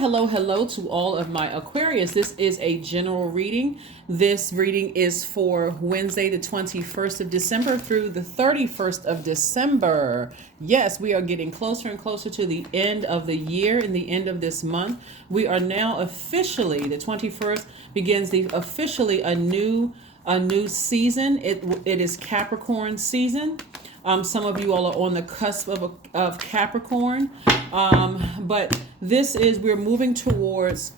Hello to all of my Aquarius. This is a general reading. This reading is for Wednesday, the 21st of December through the 31st of December. Yes, we are getting closer and closer to the end of the year and the end of this month. We are now officially, the 21st begins officially a new season. It is Capricorn season. Some of you all are on the cusp of Capricorn. But we're moving towards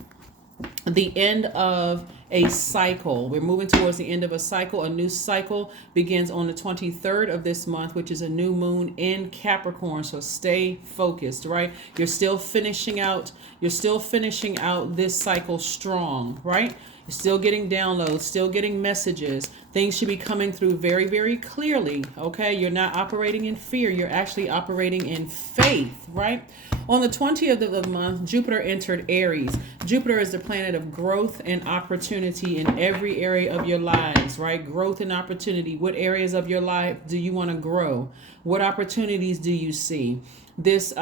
the end of a cycle. We're moving towards the end of a cycle. A new cycle begins on the 23rd of this month, which is a new moon in Capricorn. So stay focused, right? You're still finishing out this cycle strong, right? You're still getting downloads, still getting messages. Things should be coming through very, very clearly. Okay. You're not operating in fear. You're actually operating in faith, right? On the 20th of the month, Jupiter entered Aries. Jupiter is the planet of growth and opportunity in every area of your lives, right? Growth and opportunity. What areas of your life do you want to grow? What opportunities do you see? This,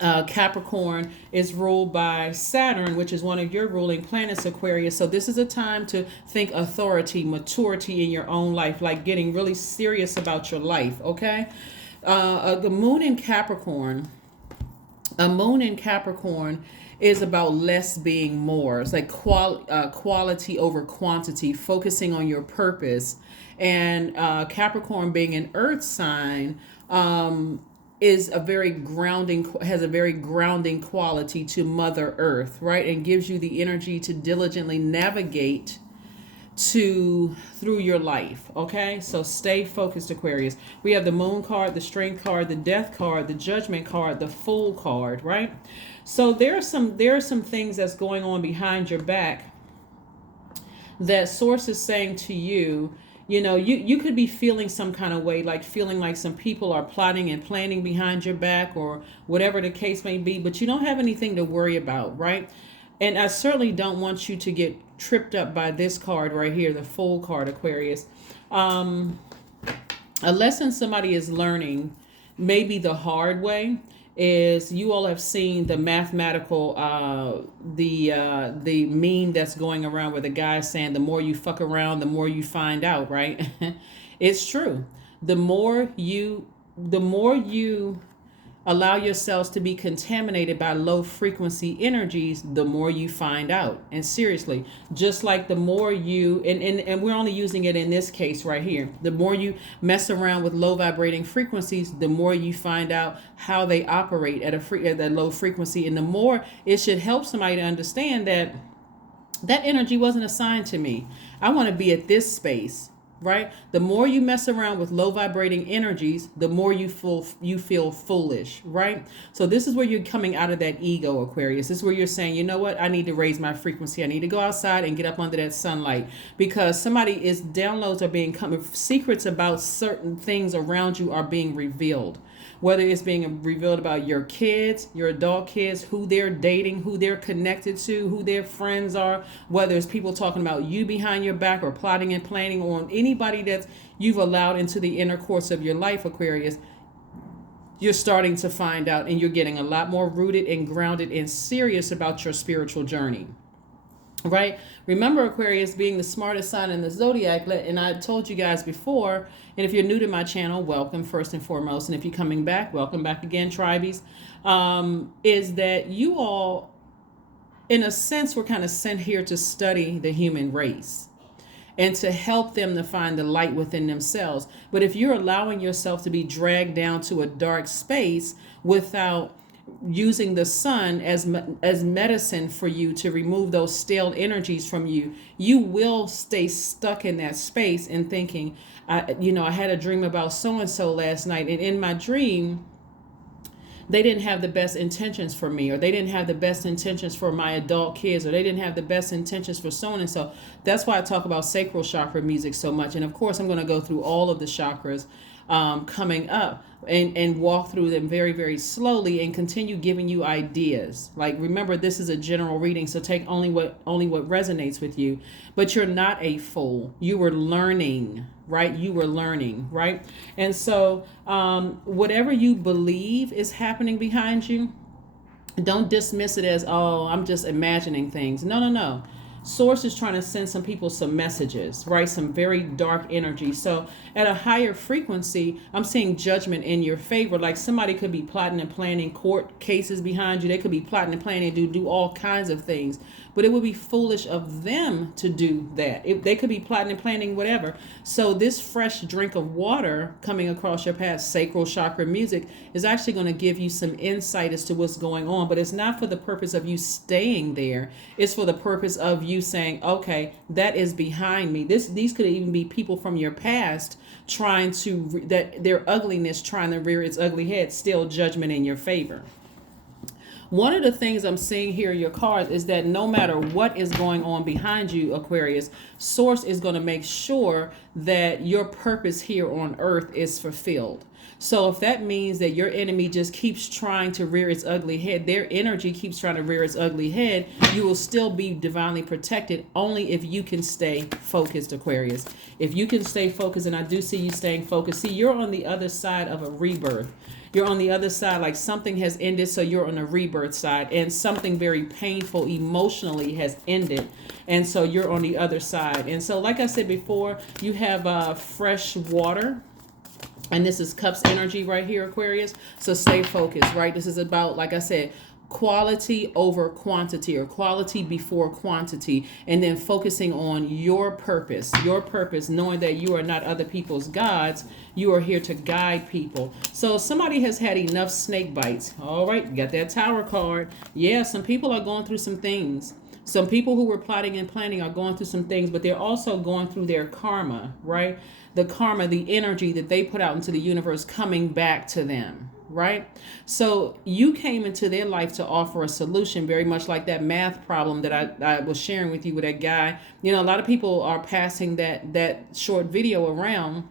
Capricorn is ruled by Saturn, which is one of your ruling planets, Aquarius. So this is a time to think authority, maturity in your own life, like getting really serious about your life. Okay. The moon in Capricorn, a moon in Capricorn is about less being more. It's like quality over quantity, focusing on your purpose. And Capricorn being an earth sign, has a very grounding quality to Mother Earth, right? And gives you the energy to diligently navigate through your life. Okay, so stay focused, Aquarius. We have the Moon card, the Strength card, the Death card, the Judgment card, the Fool card, right? So there are some things that's going on behind your back that Source is saying to you. You know, you could be feeling some kind of way, like feeling like some people are plotting and planning behind your back or whatever the case may be, but you don't have anything to worry about, right? And I certainly don't want you to get tripped up by this card right here, the Fool card, Aquarius. A lesson somebody is learning, maybe the hard way, is you all have seen the mathematical the meme that's going around where the guy saying the more you fuck around, the more you find out, right? It's true. The more you allow yourselves to be contaminated by low frequency energies, the more you find out. And seriously, just like the more you, and we're only using it in this case right here, the more you mess around with low vibrating frequencies, the more you find out how they operate at that low frequency. And the more it should help somebody to understand that energy wasn't assigned to me. I want to be at this space. Right? The more you mess around with low vibrating energies, the more you feel foolish, right? So this is where you're coming out of that ego, Aquarius. This is where you're saying, you know what? I need to raise my frequency. I need to go outside and get up under that sunlight, because downloads are being coming, secrets about certain things around you are being revealed. Whether it's being revealed about your kids, your adult kids, who they're dating, who they're connected to, who their friends are, whether it's people talking about you behind your back or plotting and planning on anybody that you've allowed into the inner course of your life, Aquarius, you're starting to find out, and you're getting a lot more rooted and grounded and serious about your spiritual journey. Right? Remember, Aquarius being the smartest sign in the Zodiac, and I told you guys before, and if you're new to my channel, welcome first and foremost, and if you're coming back, welcome back again, Tribees, is that you all, in a sense, were kind of sent here to study the human race and to help them to find the light within themselves. But if you're allowing yourself to be dragged down to a dark space without using the sun as medicine for you to remove those stale energies from you, you will stay stuck in that space and thinking, I had a dream about so-and-so last night, and in my dream, they didn't have the best intentions for me, or they didn't have the best intentions for my adult kids, or they didn't have the best intentions for so and so. That's why I talk about sacral chakra music so much. And of course, I'm going to go through all of the chakras coming up and walk through them very, very slowly and continue giving you ideas. Like, remember, this is a general reading, so take only what resonates with you. But you're not a fool. You were learning, right? You were learning, right? And so whatever you believe is happening behind you, Don't dismiss it as, oh, I'm just imagining things. No, no, no. Source is trying to send some people some messages, right? Some very dark energy. So at a higher frequency, I'm seeing judgment in your favor. Like somebody could be plotting and planning court cases behind you. They could be plotting and planning to do all kinds of things. But it would be foolish of them to do that. They could be plotting and planning whatever. So this fresh drink of water coming across your path, sacral chakra music, is actually going to give you some insight as to what's going on. But it's not for the purpose of you staying there. It's for the purpose of you saying, okay, that is behind me. These could even be people from your past trying to, that their ugliness trying to rear its ugly head, still judgment in your favor. One of the things I'm seeing here in your cards is that no matter what is going on behind you, Aquarius, Source is going to make sure that your purpose here on earth is fulfilled. So if that means that your enemy just keeps trying to rear its ugly head, their energy keeps trying to rear its ugly head, you will still be divinely protected only if you can stay focused, Aquarius. If you can stay focused, and I do see you staying focused. See, you're on the other side of a rebirth. You're on the other side, like something has ended, so you're on the rebirth side, and something very painful emotionally has ended, and so you're on the other side. And so, like I said before, you have fresh water, and this is cups energy right here, Aquarius. So stay focused, right? This is about, like I said, quality over quantity, or quality before quantity, and then focusing on your purpose, knowing that you are not other people's gods. You are here to guide people. So somebody has had enough snake bites. All right, you got that Tower card. Yeah, some people are going through some things. Some people who were plotting and planning are going through some things, but they're also going through their karma, right? The karma, the energy that they put out into the universe coming back to them, right? So you came into their life to offer a solution, very much like that math problem that I was sharing with you with that guy. You know, a lot of people are passing that short video around,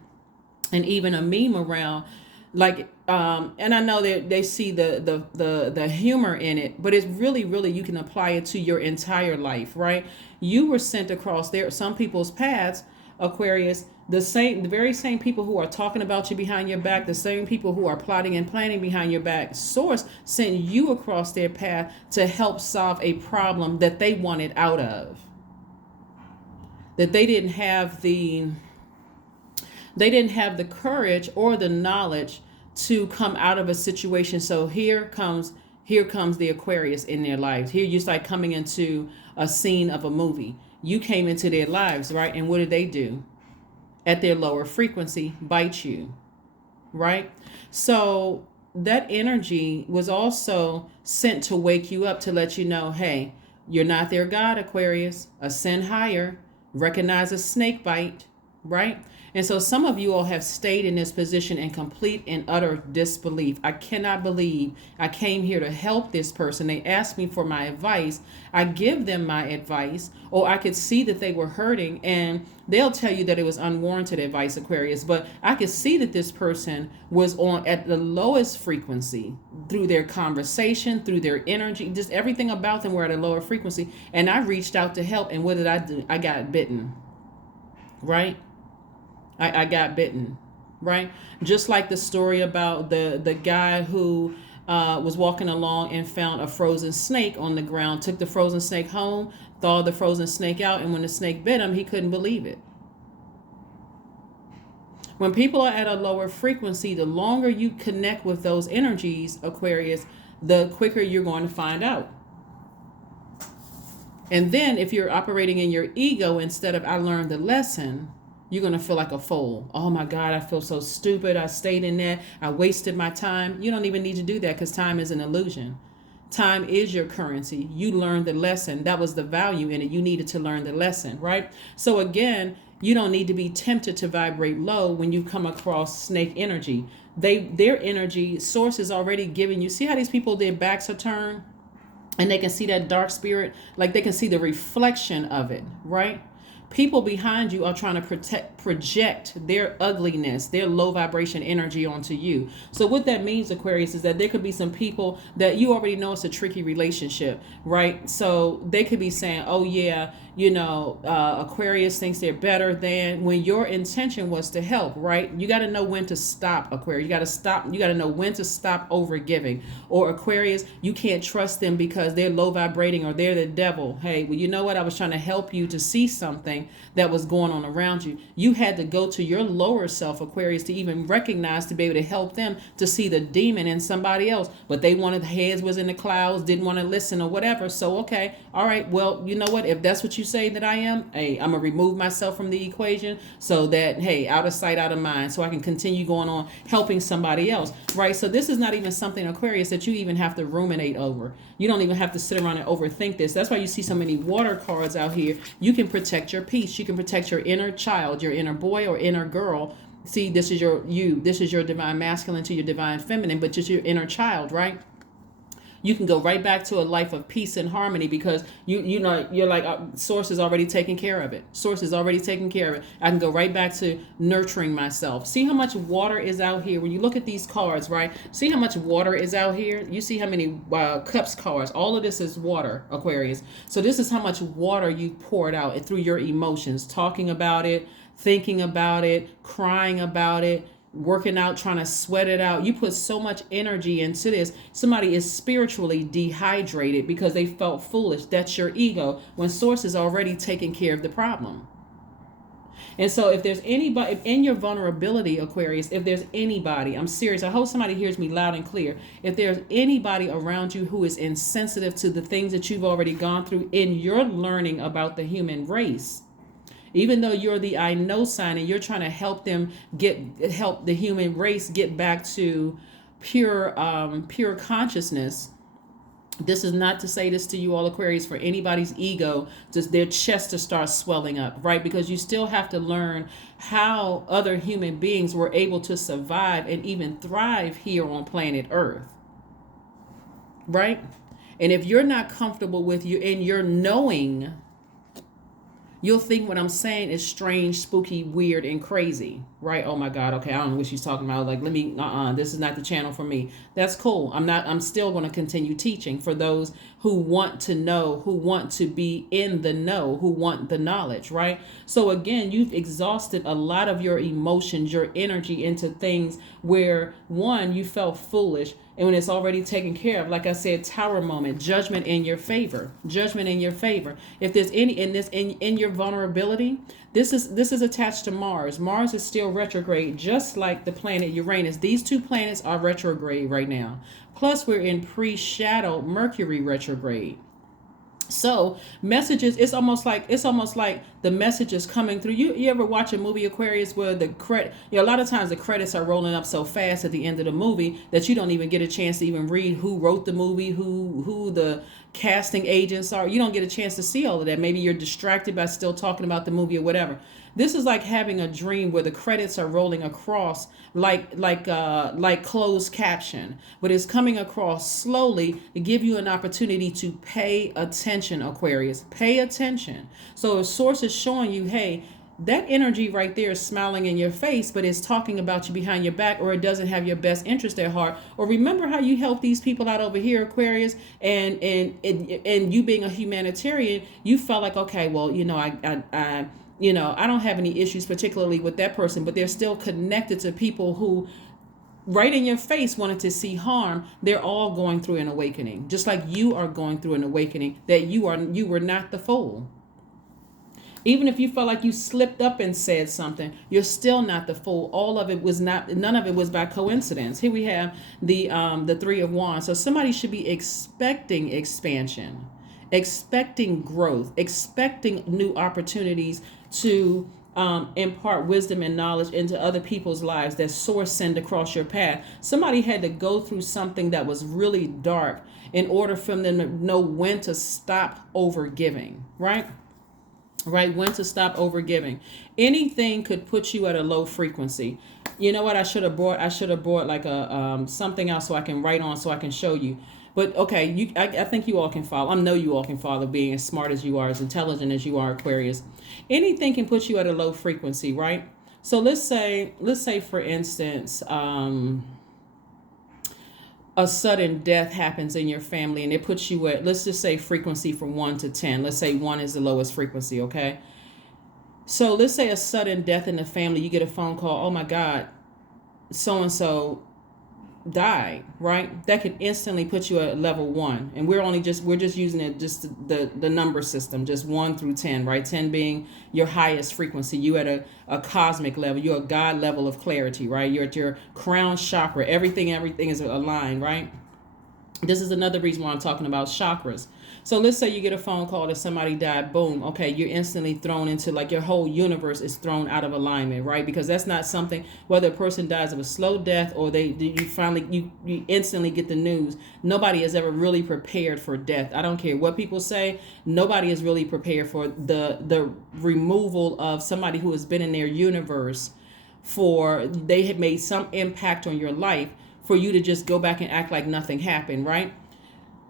and even a meme around, like and I know that they see the humor in it, but it's really you can apply it to your entire life, right? You were sent across there some people's paths, Aquarius, the very same people who are talking about you behind your back, the same people who are plotting and planning behind your back. Source sent you across their path to help solve a problem that they wanted out of, that they didn't have the courage or the knowledge to come out of a situation. So here comes the Aquarius in their lives. Here you're like coming into a scene of a movie. You came into their lives, right? And what did they do? At their lower frequency, bite you, right? So that energy was also sent to wake you up, to let you know, hey, you're not their God, Aquarius. Ascend higher. Recognize a snake bite, right? And so some of you all have stayed in this position in complete and utter disbelief. I cannot believe I came here to help this person. They asked me for my advice. I give them my advice, or I could see that they were hurting, and they'll tell you that it was unwarranted advice, Aquarius. But I could see that this person was at the lowest frequency through their conversation, through their energy, just everything about them were at a lower frequency. And I reached out to help. And what did I do? I got bitten, right? I got bitten, right? Just like the story about the guy who was walking along and found a frozen snake on the ground, took the frozen snake home, thawed the frozen snake out, and when the snake bit him, he couldn't believe it. When people are at a lower frequency, the longer you connect with those energies, Aquarius, the quicker you're going to find out. And then if you're operating in your ego instead of I learned the lesson, you're going to feel like a fool. Oh my God, I feel so stupid. I stayed in that. I wasted my time. You don't even need to do that, because time is an illusion. Time is your currency. You learned the lesson. That was the value in it. You needed to learn the lesson, right? So again, you don't need to be tempted to vibrate low when you come across snake energy. Their energy source is already giving you. See how these people, their backs are turned and they can see that dark spirit? Like they can see the reflection of it, right? People behind you are trying to project their ugliness, their low vibration energy onto you. So what that means, Aquarius, is that there could be some people that you already know it's a tricky relationship, right? So they could be saying, oh yeah, Aquarius thinks they're better than, when your intention was to help, right? You got to know when to stop, Aquarius. You got to know when to stop over giving. Or Aquarius, you can't trust them because they're low vibrating or they're the devil. Hey, well, you know what? I was trying to help you to see something that was going on around you. You had to go to your lower self, Aquarius, to even recognize, to be able to help them to see the demon in somebody else. But they wanted, heads was in the clouds, didn't want to listen or whatever. So, okay, all right, well, you know what? If that's what you say that I am, hey, I'm going to remove myself from the equation so that, hey, out of sight, out of mind, so I can continue going on helping somebody else, right? So this is not even something, Aquarius, that you even have to ruminate over. You don't even have to sit around and overthink this. That's why you see so many water cards out here. You can protect your peace. You can protect your inner child, your inner boy or inner girl. See, this is this is your divine masculine to your divine feminine, but just your inner child, right? You can go right back to a life of peace and harmony because you're like, source is already taking care of it. Source is already taking care of it. I can go right back to nurturing myself. See how much water is out here. When you look at these cards, right? See how much water is out here. You see how many cups cards. All of this is water, Aquarius. So this is how much water you poured out through your emotions, talking about it, thinking about it, crying about it, working out, trying to sweat it out. You put so much energy into this. Somebody is spiritually dehydrated because they felt foolish. That's your ego, when source is already taking care of the problem. And so if there's anybody in your vulnerability, Aquarius, if there's anybody, I'm serious, I hope somebody hears me loud and clear. If there's anybody around you who is insensitive to the things that you've already gone through in your learning about the human race, even though you're the I know sign and you're trying to help them help the human race get back to pure consciousness. This is not to say this to you all, Aquarius, for anybody's ego, just their chest to start swelling up, right? Because you still have to learn how other human beings were able to survive and even thrive here on planet Earth, right? And if you're not comfortable with you and you're knowing, you'll think what I'm saying is strange, spooky, weird, and crazy, right? Oh my God, okay, I don't know what she's talking about. Like, this is not the channel for me. That's cool. I'm still going to continue teaching for those who want to know, who want to be in the know, who want the knowledge, right? So again, you've exhausted a lot of your emotions, your energy into things where, one, you felt foolish. And when it's already taken care of, like I said, tower moment, judgment in your favor, judgment in your favor. If there's any in your vulnerability, this is attached to Mars. Mars is still retrograde, just like the planet Uranus. These two planets are retrograde right now. Plus, we're in pre-shadow Mercury retrograde. So messages, it's almost like the message is coming through. You ever watch a movie, Aquarius, where a lot of times the credits are rolling up so fast at the end of the movie that you don't even get a chance to even read who wrote the movie, who the casting agents are. You don't get a chance to see all of that. Maybe you're distracted by still talking about the movie or whatever. This is like having a dream where the credits are rolling across like closed caption, but it's coming across slowly to give you an opportunity to pay attention, Aquarius. Pay attention. So a source is showing you, hey, that energy right there is smiling in your face, but it's talking about you behind your back, or it doesn't have your best interest at heart. Or remember how you help these people out over here, Aquarius, and you being a humanitarian, you felt like, okay, well, I don't have any issues particularly with that person, but they're still connected to people who right in your face wanted to see harm. They're all going through an awakening, just like you are going through an awakening, that you were not the fool. Even if you felt like you slipped up and said something, you're still not the fool. None of it was by coincidence. Here we have the Three of Wands. So somebody should be expecting expansion, expecting growth, expecting new opportunities to impart wisdom and knowledge into other people's lives that source send across your path. Somebody had to go through something that was really dark in order for them to know when to stop over giving, right? Right, when to stop over giving. Anything could put you at a low frequency. You know what? I should have brought like a something else so I can write on, so I can show you. But okay, I think you all can follow. I know you all can follow, being as smart as you are, as intelligent as you are, Aquarius. Anything can put you at a low frequency, right? So let's say for instance, a sudden death happens in your family and it puts you at, let's just say frequency from 1 to 10. Let's say 1 is the lowest frequency, okay? So let's say a sudden death in the family, you get a phone call, oh my God, so and so died, right? That could instantly put you at level 1. And we're just using it, just the number system, just 1 through 10, right? 10 being your highest frequency. You at a cosmic level, you're a God level of clarity, right? You're at your crown chakra. Everything is aligned, right? This is another reason why I'm talking about chakras. So let's say you get a phone call that somebody died, boom, okay, you're instantly thrown into, like, your whole universe is thrown out of alignment, right? Because that's not something, whether a person dies of a slow death or you instantly get the news. Nobody is ever really prepared for death. I don't care what people say, nobody is really prepared for the removal of somebody who has been in their universe they have made some impact on your life, for you to just go back and act like nothing happened, right?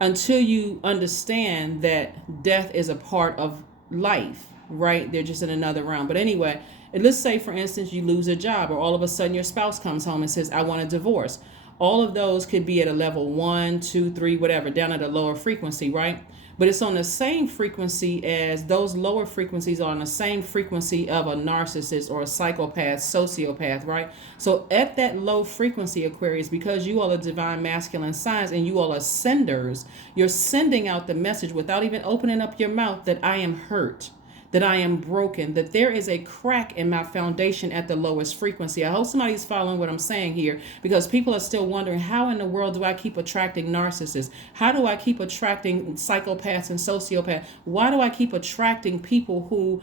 Until you understand that death is a part of life, right? They're just in another realm. But anyway, let's say, for instance, you lose a job, or all of a sudden your spouse comes home and says, I want a divorce. All of those could be at a level 1, 2, 3, whatever, down at a lower frequency, right? But it's on the same frequency as those lower frequencies are on the same frequency of a narcissist or a psychopath, sociopath, right? So at that low frequency, Aquarius, because you all are divine masculine signs and you all are senders, you're sending out the message without even opening up your mouth that I am hurt, that I am broken, that there is a crack in my foundation at the lowest frequency. I hope somebody's following what I'm saying here, because people are still wondering, how in the world do I keep attracting narcissists? How do I keep attracting psychopaths and sociopaths? Why do I keep attracting people who,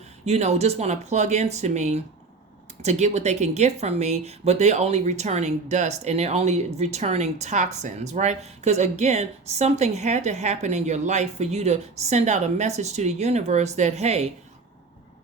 just want to plug into me to get what they can get from me, but they're only returning dust and they're only returning toxins, right? Because again, something had to happen in your life for you to send out a message to the universe that, hey,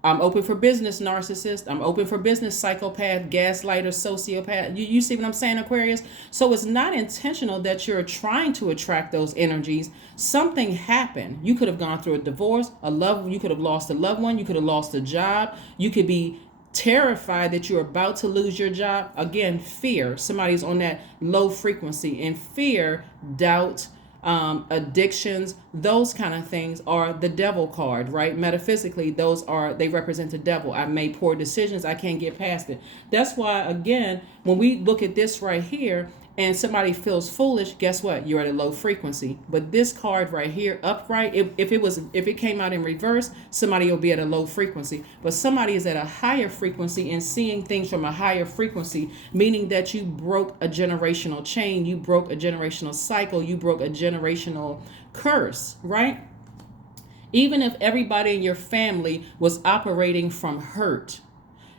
I'm open for business, narcissist. I'm open for business, psychopath, gaslighter, sociopath. You see what I'm saying, Aquarius? So it's not intentional that you're trying to attract those energies. Something happened. You could have gone through a divorce, you could have lost a loved one. You could have lost a job. You could be terrified that you're about to lose your job. Again, fear. Somebody's on that low frequency. And fear, doubt, addictions, those kind of things are the devil card, right? Metaphysically, they represent the devil. I made poor decisions. I can't get past it. That's why, again, when we look at this right here and somebody feels foolish, guess what? You're at a low frequency. But this card right here, upright, if it came out in reverse, somebody will be at a low frequency. But somebody is at a higher frequency and seeing things from a higher frequency, meaning that you broke a generational chain, you broke a generational cycle, you broke a generational curse, right? Even if everybody in your family was operating from hurt,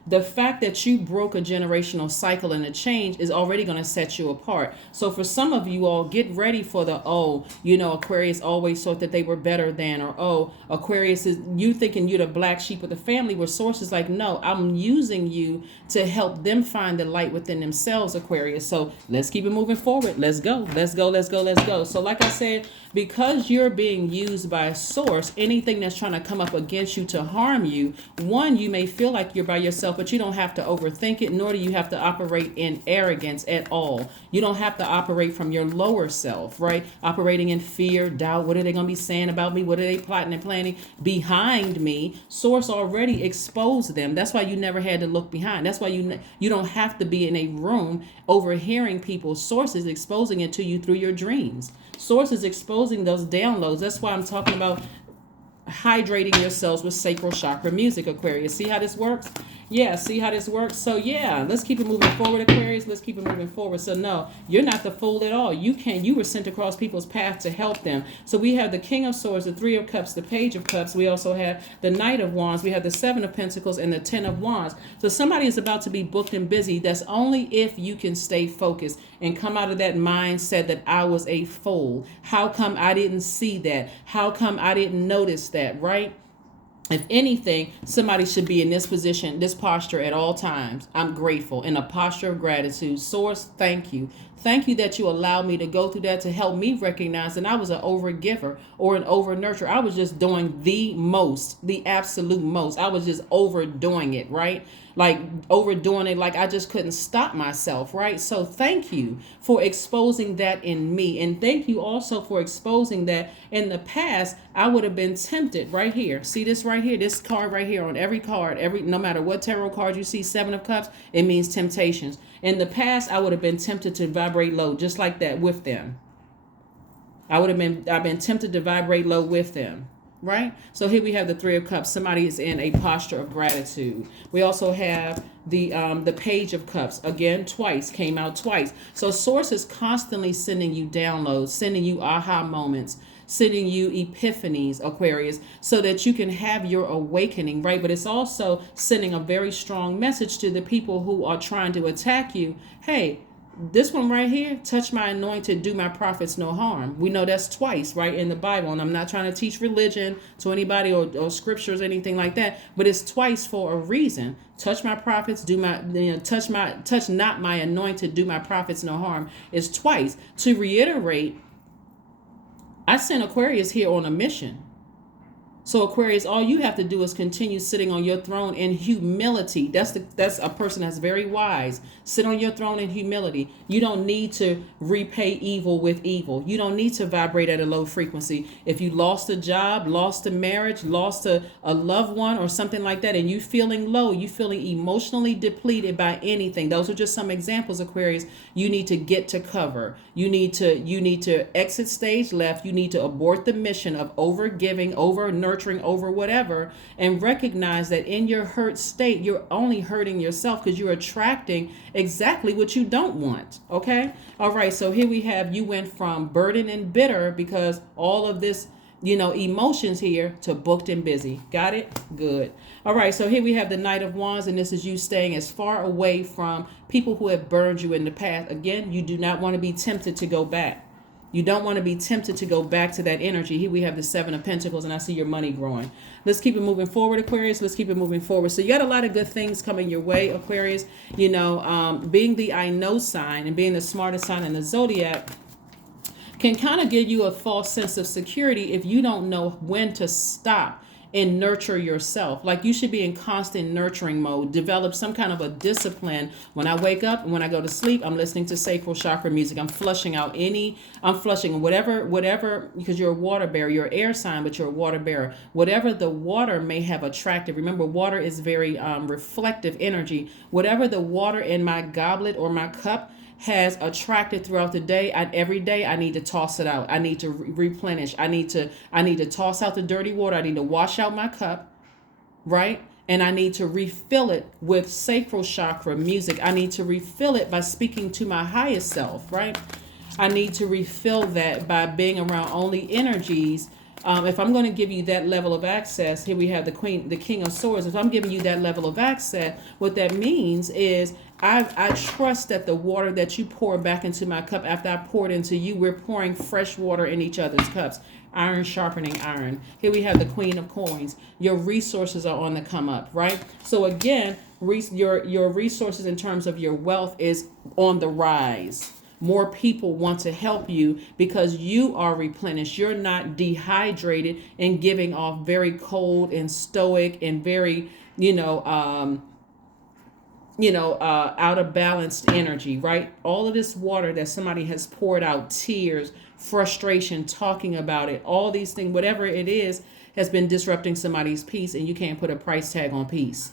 the fact that you broke a generational cycle and a change is already going to set you apart. So for some of you all, get ready for the, Aquarius always thought that they were better than, or, Aquarius is, you thinking you're the black sheep of the family, where source is like, no, I'm using you to help them find the light within themselves, Aquarius. So let's keep it moving forward. Let's go. So like I said, because you're being used by a source, anything that's trying to come up against you to harm you, one, you may feel like you're by yourself, but you don't have to overthink it, nor do you have to operate in arrogance at all. You don't have to operate from your lower self, right? Operating in fear, doubt. What are they going to be saying about me? What are they plotting and planning behind me? Source already exposed them. That's why you never had to look behind. That's why you don't have to be in a room overhearing people. Source is exposing it to you through your dreams. Source is exposing those downloads. That's why I'm talking about hydrating yourselves with sacral chakra music, Aquarius. See how this works? Yeah, see how this works? So yeah, let's keep it moving forward, Aquarius. Let's keep it moving forward. So no, you're not the fool at all. You were sent across people's path to help them. So we have the King of Swords, the Three of Cups, the Page of Cups. We also have the Knight of Wands. We have the Seven of Pentacles and the Ten of Wands. So somebody is about to be booked and busy. That's only if you can stay focused and come out of that mindset that I was a fool. How come I didn't see that? How come I didn't notice that, right? If anything, somebody should be in this position, this posture at all times. I'm grateful, in a posture of gratitude. Source, thank you. Thank you that you allowed me to go through that to help me recognize that I was an over giver or an over nurturer. I was just doing the most, the absolute most. I was just overdoing it, right? Like overdoing it, like I just couldn't stop myself, right? So thank you for exposing that in me. And thank you also for exposing that in the past, I would have been tempted right here. See this right here, this card right here on every card, no matter what tarot card you see, 7 of Cups, it means temptations. In the past, I would have been tempted to vibrate low, just like that with them. I've been tempted to vibrate low with them. Right? So here we have the 3 of Cups. Somebody is in a posture of gratitude. We also have the Page of Cups. Again, came out twice. So Source is constantly sending you downloads, sending you aha moments, sending you epiphanies, Aquarius, so that you can have your awakening, right? But it's also sending a very strong message to the people who are trying to attack you. Hey, this one right here, touch my anointed, do my prophets no harm. We know that's twice, right, in the Bible. And I'm not trying to teach religion to anybody or scriptures or anything like that, but it's twice for a reason. Touch my prophets, touch not my anointed, do my prophets no harm. It's twice. To reiterate, I sent Aquarius here on a mission. So Aquarius, all you have to do is continue sitting on your throne in humility. That's a person that's very wise. Sit on your throne in humility. You don't need to repay evil with evil. You don't need to vibrate at a low frequency. If you lost a job, lost a marriage, lost a loved one or something like that, and you feeling low, you feeling emotionally depleted by anything. Those are just some examples, Aquarius. You need to get to cover. You need to exit stage left. You need to abort the mission of over giving, over nurturing, over whatever, and recognize that in your hurt state, you're only hurting yourself because you're attracting exactly what you don't want. Okay. All right. So here we have, you went from burdened and bitter because all of this, emotions here, to booked and busy. Got it? Good. All right. So here we have the Knight of Wands, and this is you staying as far away from people who have burned you in the past. Again, you do not want to be tempted to go back. You don't want to be tempted to go back to that energy. Here we have the 7 of Pentacles, and I see your money growing. Let's keep it moving forward, Aquarius. Let's keep it moving forward. So you got a lot of good things coming your way, Aquarius. Being the I know sign and being the smartest sign in the Zodiac can kind of give you a false sense of security if you don't know when to stop and nurture yourself. Like, you should be in constant nurturing mode. Develop some kind of a discipline. When I wake up and when I go to sleep, I'm listening to sacral chakra music. I'm flushing whatever, because you're a water bearer, you're an air sign, but you're a water bearer. Whatever the water may have attracted. Remember, water is very reflective energy. Whatever the water in my goblet or my cup has attracted throughout the day, every day I need to toss it out. I need to replenish. I need to toss out the dirty water. I need to wash out my cup, right? And I need to refill it with sacral chakra music. I need to refill it by speaking to my highest self, right? I need to refill that by being around only energies. If I'm going to give you that level of access, here we have the King of Swords. If I'm giving you that level of access, what that means is I trust that the water that you pour back into my cup after I poured into you, we're pouring fresh water in each other's cups. Iron sharpening iron. Here we have the Queen of Coins. Your resources are on the come up, right? So again, your resources in terms of your wealth is on the rise. More people want to help you because you are replenished. You're not dehydrated and giving off very cold and stoic and very, out of balanced energy, right? All of this water that somebody has poured out, tears, frustration, talking about it, all these things, whatever it is, has been disrupting somebody's peace, and you can't put a price tag on peace.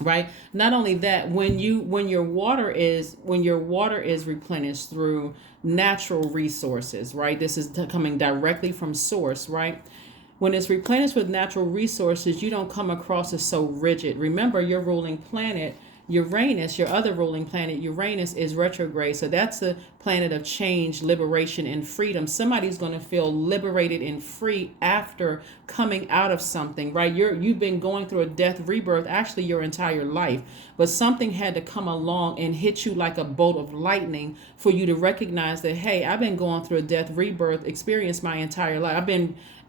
Right. Not only that, when your water is replenished through natural resources, right? This is coming directly from source, right? When it's replenished with natural resources, you don't come across as so rigid. Remember, your ruling planet, Uranus, your other ruling planet, Uranus, is retrograde. So that's a planet of change, liberation, and freedom. Somebody's going to feel liberated and free after coming out of something, right? You've been going through a death rebirth actually your entire life, but something had to come along and hit you like a bolt of lightning for you to recognize that, hey, I've been going through a death rebirth experience my entire life.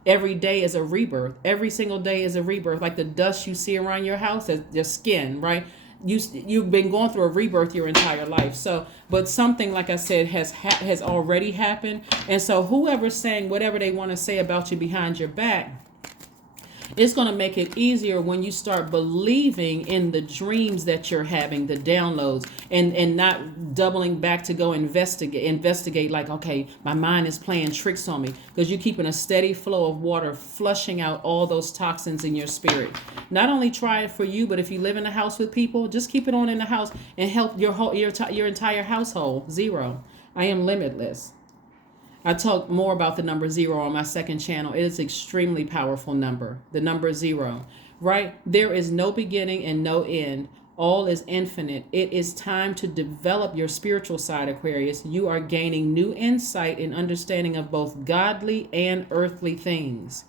Every day is a rebirth. Every single day is a rebirth. Like the dust you see around your house, your skin, right? you've been going through a rebirth your entire life. So, but something, like I said, has already happened. And so whoever's saying whatever they want to say about you behind your back, it's going to make it easier when you start believing in the dreams that you're having, the downloads, and not doubling back to go investigate like, okay, my mind is playing tricks on me, because you're keeping a steady flow of water flushing out all those toxins in your spirit. Not only try it for you, but if you live in a house with people, just keep it on in the house and help your entire household. 0. I am limitless. I talk more about the number 0 on my second channel. It is an extremely powerful number, the number 0, right? There is no beginning and no end. All is infinite. It is time to develop your spiritual side, Aquarius. You are gaining new insight and understanding of both godly and earthly things.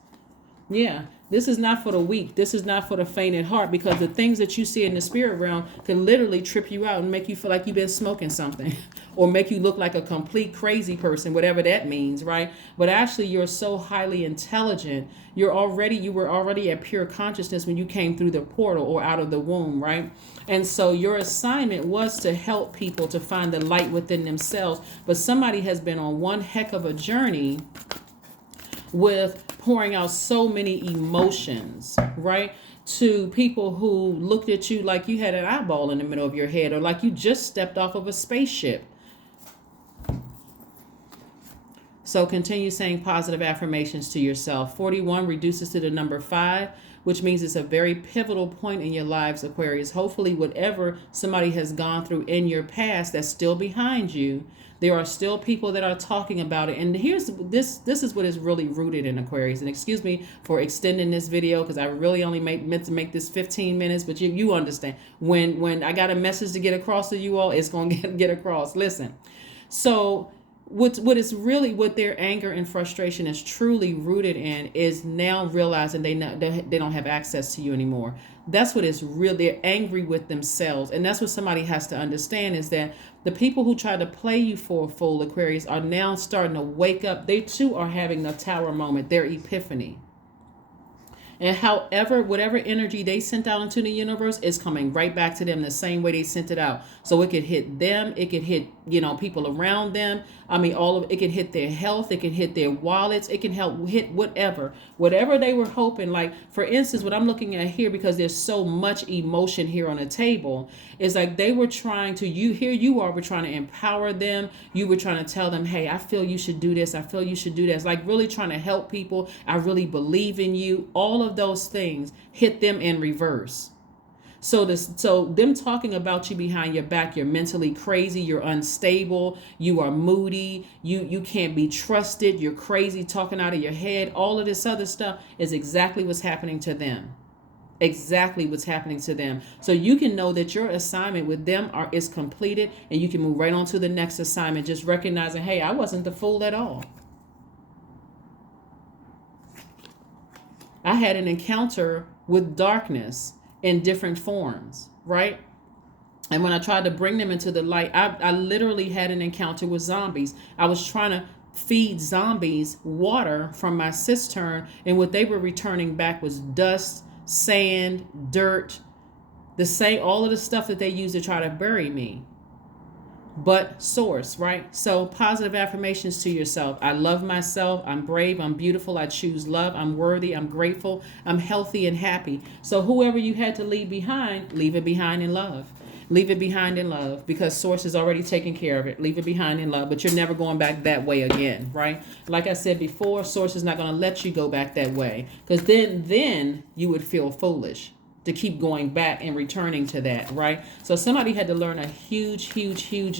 Yeah, this is not for the weak. This is not for the faint at heart, because the things that you see in the spirit realm can literally trip you out and make you feel like you've been smoking something or make you look like a complete crazy person, whatever that means, right? But actually, you're so highly intelligent. You were already at pure consciousness when you came through the portal or out of the womb, right? And so your assignment was to help people to find the light within themselves. But somebody has been on one heck of a journey with pouring out so many emotions, right? To people who looked at you like you had an eyeball in the middle of your head, or like you just stepped off of a spaceship. So continue saying positive affirmations to yourself. 41 reduces to the number 5, which means it's a very pivotal point in your lives, Aquarius. Hopefully, whatever somebody has gone through in your past that's still behind you, there are still people that are talking about it. And here's this is what is really rooted in, Aquarius. And excuse me for extending this video, because I really only meant to make this 15 minutes, but you understand. When I got a message to get across to you all, it's going to get across. Listen. So what their anger and frustration is truly rooted in is now realizing they don't have access to you anymore. That's what is real. They're angry with themselves. And that's what somebody has to understand, is that the people who try to play you for a fool, Aquarius, are now starting to wake up. They too are having a tower moment, their epiphany. And however, whatever energy they sent out into the universe is coming right back to them the same way they sent it out. So it could hit them. It could hit, people around them. I mean, it can hit their health. It can hit their wallets. It can hit whatever they were hoping. Like, for instance, what I'm looking at here, because there's so much emotion here on the table, is like they were trying to, we're trying to empower them. You were trying to tell them, hey, I feel you should do this. I feel you should do this. Like, really trying to help people. I really believe in you. All of those things hit them in reverse. So them talking about you behind your back, you're mentally crazy, you're unstable, you are moody, you can't be trusted, you're crazy, talking out of your head, all of this other stuff is exactly what's happening to them. Exactly what's happening to them. So you can know that your assignment with them is completed, and you can move right on to the next assignment, just recognizing, hey, I wasn't the fool at all. I had an encounter with darkness in different forms, right? And when I tried to bring them into the light, I literally had an encounter with zombies. I was trying to feed zombies water from my cistern, and what they were returning back was dust, sand, dirt, all of the stuff that they used to try to bury me. But source, right? So positive affirmations to yourself. I love myself. I'm brave. I'm beautiful. I choose love. I'm worthy. I'm grateful. I'm healthy and happy. So whoever you had to leave it behind in love. Leave it behind in love, because source is already taking care of it. Leave it behind in love, but you're never going back that way again, right? Like I said before, source is not going to let you go back that way, because then you would feel foolish to keep going back and returning to that, right? So somebody had to learn a huge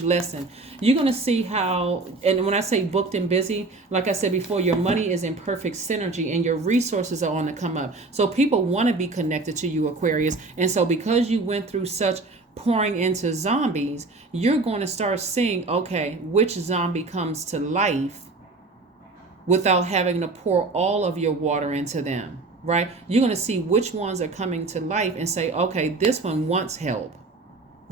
lesson. You're going to see how, and when I say booked and busy, like I said before, your money is in perfect synergy and your resources are on the come up. So people want to be connected to you, Aquarius. And so because you went through such pouring into zombies, you're going to start seeing, okay, which zombie comes to life without having to pour all of your water into them. Right? You're going to see which ones are coming to life and say, okay, this one wants help.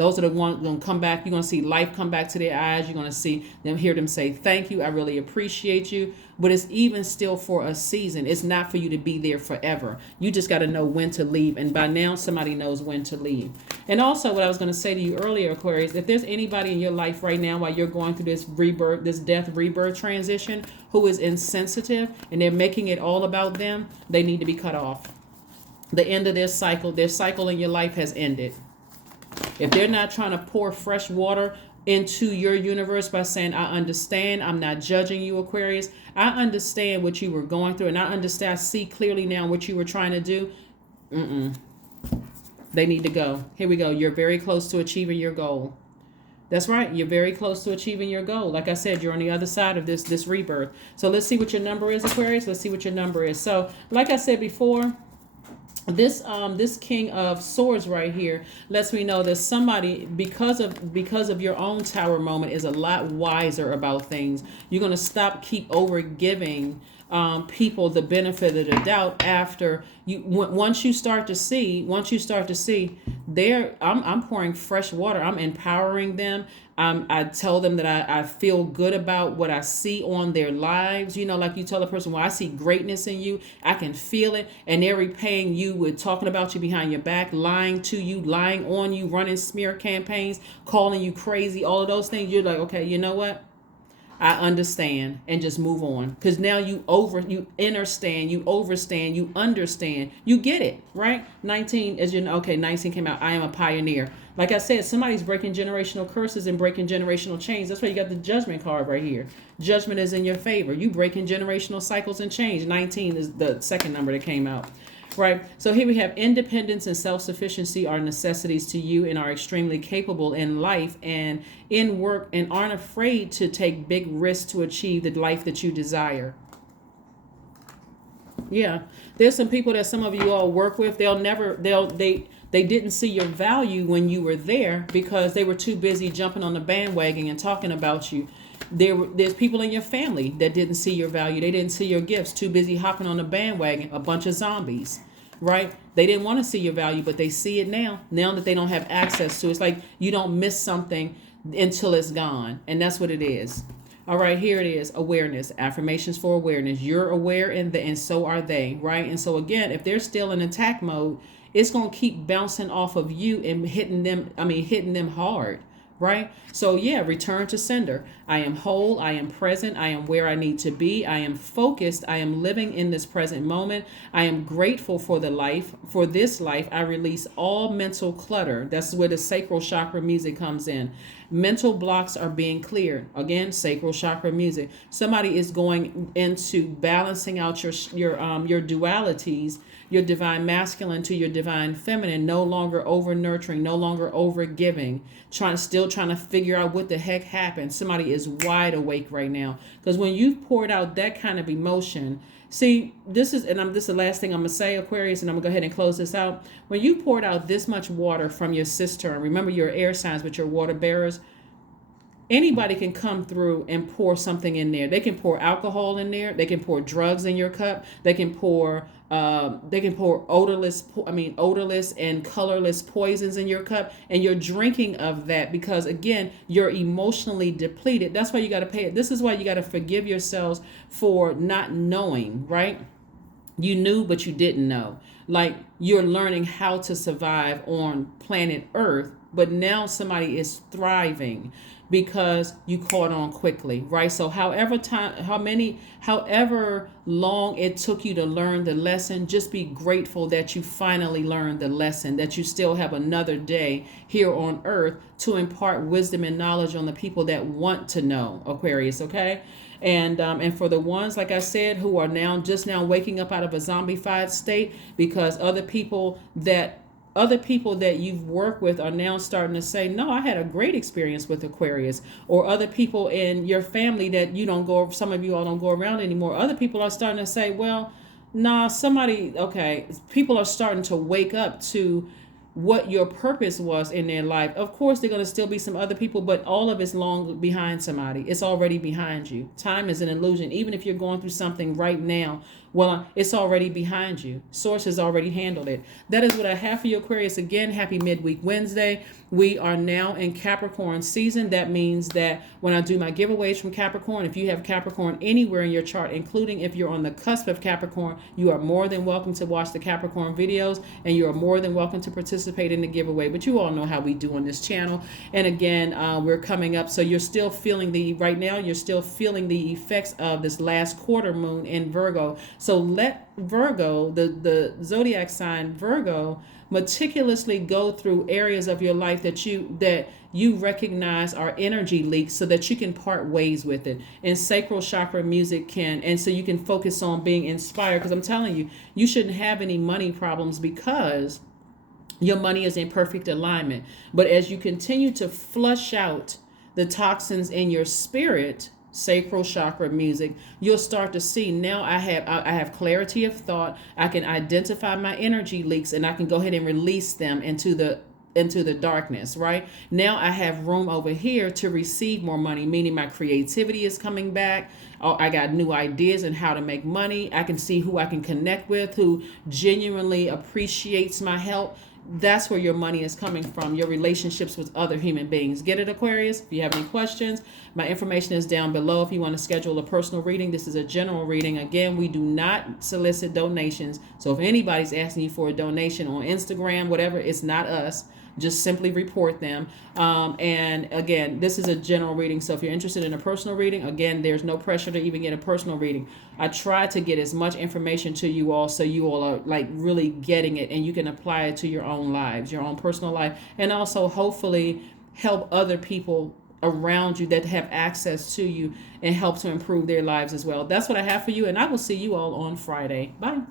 Those are the ones going to come back. You're going to see life come back to their eyes. You're going to see them, hear them say, thank you. I really appreciate you. But it's even still for a season. It's not for you to be there forever. You just got to know when to leave. And by now, somebody knows when to leave. And also what I was going to say to you earlier, Aquarius, if there's anybody in your life right now while you're going through this rebirth, this death rebirth transition, who is insensitive and they're making it all about them, they need to be cut off. The end of their cycle in your life has ended. If they're not trying to pour fresh water into your universe by saying, I understand, I'm not judging you, Aquarius, I understand what you were going through, and I see clearly now what you were trying to do, they need to go. Here we go. You're very close to achieving your goal. That's right. You're very close to achieving your goal. Like I said, you're on the other side of this rebirth. So let's see what your number is, Aquarius. Let's see what your number is. So like I said before, this King of Swords right here lets me know that somebody, because of your own tower moment, is a lot wiser about things. You're going to keep over giving people the benefit of the doubt after you. Once you start to see, I'm pouring fresh water. I'm empowering them. I tell them that I feel good about what I see on their lives. You know, like you tell a person, well, I see greatness in you. I can feel it. And they're repaying you with talking about you behind your back, lying to you, lying on you, running smear campaigns, calling you crazy, all of those things. You're like, okay, you know what? I understand, and just move on. Because now you understand, you get it, right? 19, as you know, okay, 19 came out. I am a pioneer. Like I said, somebody's breaking generational curses and breaking generational chains. That's why you got the Judgment card right here. Judgment is in your favor. You breaking generational cycles and change. 19 is the second number that came out. Right. So here we have independence and self-sufficiency are necessities to you and are extremely capable in life and in work and aren't afraid to take big risks to achieve the life that you desire. Yeah. There's some people that some of you all work with. They didn't see your value when you were there because they were too busy jumping on the bandwagon and talking about you. There's people in your family that didn't see your value. They didn't see your gifts, too busy hopping on the bandwagon, a bunch of zombies, right? They didn't want to see your value, but they see it now that they don't have access to it. It's like you don't miss something until it's gone. And that's what it is. All right, here it is. Awareness, affirmations for awareness. You're aware and so are they, right? And so again, if they're still in attack mode, it's going to keep bouncing off of you and hitting them hard. Right? So yeah, return to sender. I am whole. I am present. I am where I need to be. I am focused. I am living in this present moment. I am grateful for this life. I release all mental clutter. That's where the sacral chakra music comes in. Mental blocks are being cleared. Again, sacral chakra music. Somebody is going into balancing out your dualities, your divine masculine to your divine feminine, no longer over nurturing, no longer over giving, still trying to figure out what the heck happened. Somebody is wide awake right now. Because when you've poured out that kind of emotion, see, this is the last thing I'm going to say, Aquarius, and I'm going to go ahead and close this out. When you poured out this much water from your cistern, remember your air signs, but your water bearers, anybody can come through and pour something in there. They can pour alcohol in there. They can pour drugs in your cup. They can pour odorless and colorless poisons in your cup, and you're drinking of that because again, you're emotionally depleted. That's why you got to pay it. This is why you got to forgive yourselves for not knowing, right? You knew, but you didn't know. Like you're learning how to survive on planet Earth, but now somebody is thriving because you caught on quickly, right? So however long it took you to learn the lesson, just be grateful that you finally learned the lesson, that you still have another day here on earth to impart wisdom and knowledge on the people that want to know, Aquarius, okay? And for the ones, like I said, who are just now waking up out of a zombified state because other people that you've worked with are now starting to say, no, I had a great experience with Aquarius, or other people in your family that some of you all don't go around anymore. Other people are starting to say, well, nah, people are starting to wake up to what your purpose was in their life. Of course, there are going to still be some other people, but all of it's long behind somebody. It's already behind you. Time is an illusion. Even if you're going through something right now, well, it's already behind you. Source has already handled it. That is what I have for you, Aquarius. Again, happy midweek Wednesday. We are now in Capricorn season. That means that when I do my giveaways from Capricorn, if you have Capricorn anywhere in your chart, including if you're on the cusp of Capricorn, you are more than welcome to watch the Capricorn videos, and you are more than welcome to participate in the giveaway. But you all know how we do on this channel. And again, we're coming up. So you're still feeling right now, you're still feeling the effects of this last quarter moon in Virgo. So let Virgo, the zodiac sign Virgo, meticulously go through areas of your life that you recognize are energy leaks, so that you can part ways with it. And sacral chakra music and so you can focus on being inspired. Because I'm telling you, you shouldn't have any money problems because your money is in perfect alignment. But as you continue to flush out the toxins in your spirit, sacral chakra music, you'll start to see, now I have clarity of thought. I can identify my energy leaks, and I can go ahead and release them into the darkness. Right now I have room over here to receive more money, meaning my creativity is coming back. I got new ideas on how to make money. I can see who I can connect with, who genuinely appreciates my help. That's where your money is coming from, your relationships with other human beings. Get it, Aquarius? If you have any questions, my information is down below. If you want to schedule a personal reading, this is a general reading. Again, we do not solicit donations. So if anybody's asking you for a donation on Instagram, whatever, it's not us. Just simply report them. And again, this is a general reading. So if you're interested in a personal reading, again, there's no pressure to even get a personal reading. I try to get as much information to you all so you all are like really getting it, and you can apply it to your own lives, your own personal life, and also hopefully help other people around you that have access to you and help to improve their lives as well. That's what I have for you, and I will see you all on Friday. Bye.